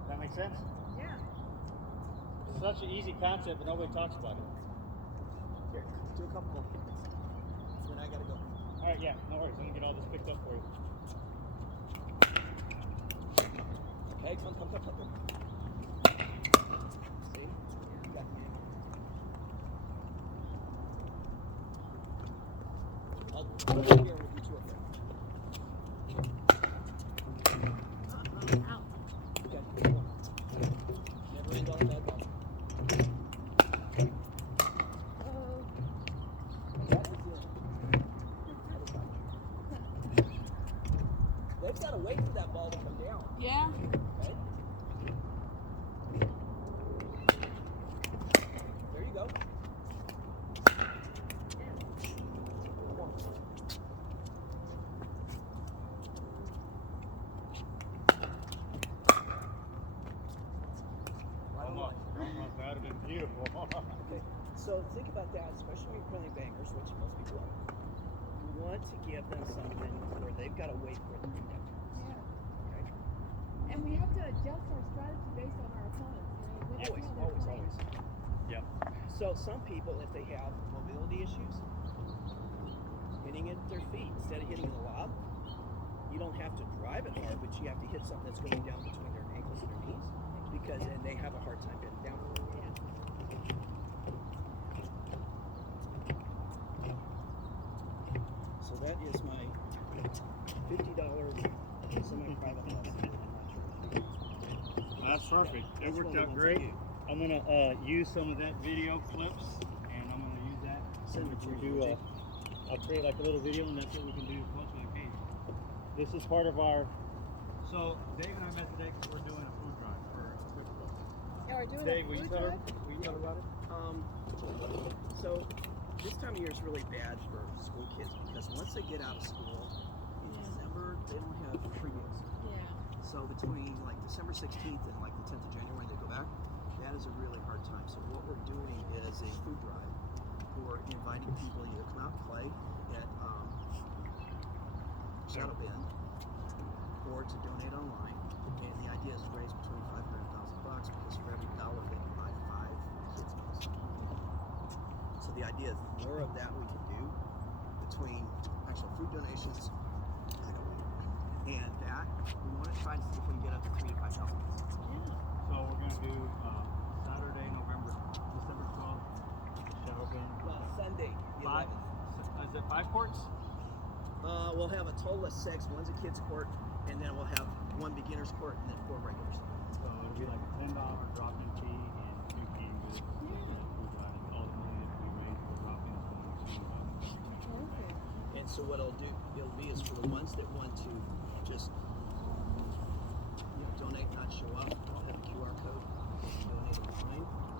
That make sense? Yeah. It's such an easy concept, but nobody talks about it. Here, do a couple more. Then I gotta go. All right, yeah, no worries. I'm gonna get all this picked up for you. Okay, come. See? You got the angle. I'll put it here with you two up there. Out. Okay, never end on a bad ball. Oh. That is it. They've got to wait for that ball to come down. Yeah. Okay? There you go. Come on. Right on. Almost. That would have been beautiful. Okay, so think about that, especially when you're playing bangers, which most people are. You want to give them something where they've got to wait for it to come down. Yeah. Okay? And we have to adjust our strategy based on our opponents. You know, Always. how they're playing. Yep. So some people, if they have mobility issues, hitting it at their feet instead of hitting the lob, you don't have to drive it hard, but you have to hit something that's going down between their ankles and their knees, because then they have a hard time getting down. So that is my $50 semi-private lesson. That's perfect. That That's worked what we out want great. for you. I'm gonna use some of that video clips, and I'm gonna use that. Send it to We'll me, do. Jake. I'll create like a little video, and that's what we can do. Like, hey, this is part of our. So Dave and I met today because we're doing a food drive for Pickleball. Yeah, we're doing Dave, a will you food tell her? drive? Will you tell her about it? So this time of year is really bad for school kids because once they get out of school in December, they don't have free meals. Yeah. So between like December 16th and like the 10th of January, they go back. That is a really hard time. So what we're doing is a food drive. We're inviting people to either come out and play at Shadow Bend or to donate online. And the idea is to raise between $500 and $1,000 because for every dollar they can buy 5 kids meals. So the idea is the more of that we can do between actual food donations and that, we want to try to see if we can get up to $3,000 to $5,000. So we're gonna do Saturday, December 12th, Shadow Bend. Sunday, the 5. 11th. Is it 5 courts? We'll have a total of 6. One's a kids court, and then we'll have 1 beginner's court and then 4 regulars. So it'll be like a $10 drop-in fee and 2 games. All the money that we raise for drop-ins going to Perfect. And so what it'll be is for the ones that want to just donate, not show up. I'll have a QR code. Donate online.